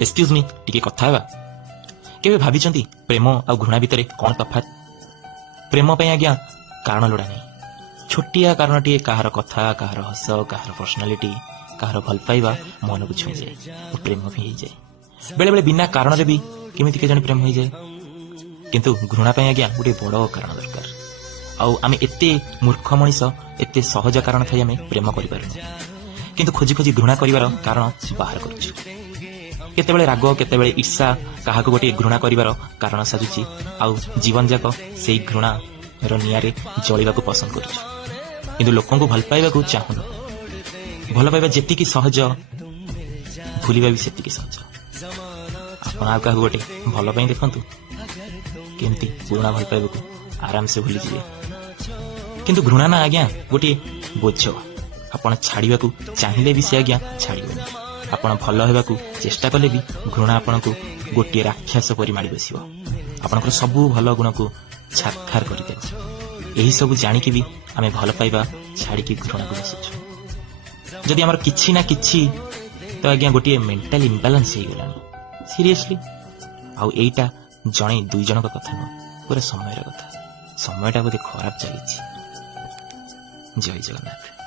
Excuse me टिके कथा हेबा केबे भाबिचंती प्रेम आ घृणा भितर कौन तफात प्रेम पे आज्ञा कारण लोड़ा नहीं छोटिया कारण टे कहार कथा कहार हस कहार पर्सनालीटी कहार भल पाइबा मन को छुई जाए और प्रेम भी हो जाए बेले बेले बिना कारण रे भी केमिति के जने प्रेम हो जाए किंतु घृणा पे आज्ञा गोटे बड़ कारण दरकार आउ आमे एते मूर्ख मनीष एते सहज कारण थाई आमे प्रेम करि पारनु किंतु खोजी खोजी घृणा करिवार कारण बाहर करछु केतेबेले राग केतेबेले ईर्षा काहाको गोटे घृणा करिवार कारण साजुची आउ जीवन जाक सेई घृणा रो नियारे जळिबा को पसंद करछु किंतु लोकन को भल पाइबा को चाहुनु भल पाइबा जेतिकी सहज भूलिबा भी सेतिकी सहज आपण आ काहा गोटे भल पई देखंतु केमती पुराना भल पाइबा को आराम से भूली जिवे किंतु घृणा ना आज्ञा गोटे बोझ आपण छाड़िबा को चाहिले भी से आज्ञा छाड़िबो आपण भल हेबा को चेष्टा कले भी घृणा आपण को गोटे राक्षस परि मारी बसिबो आपणकर सबु भल गुण को छारखार करदेबो एही सब जानिकी भी आमे भल पाइबा छाड़ी की घृणा को बसिछु जदि हमर किछि ना किछि तो आज्ञा गोटे मेंटल इम्बैलेंस हो गलानी सीरियसली आउ एटा जणे दुई जन का कथा न पूरा समय कथा समयटा बोधे खराब चली जय जगन्नाथ।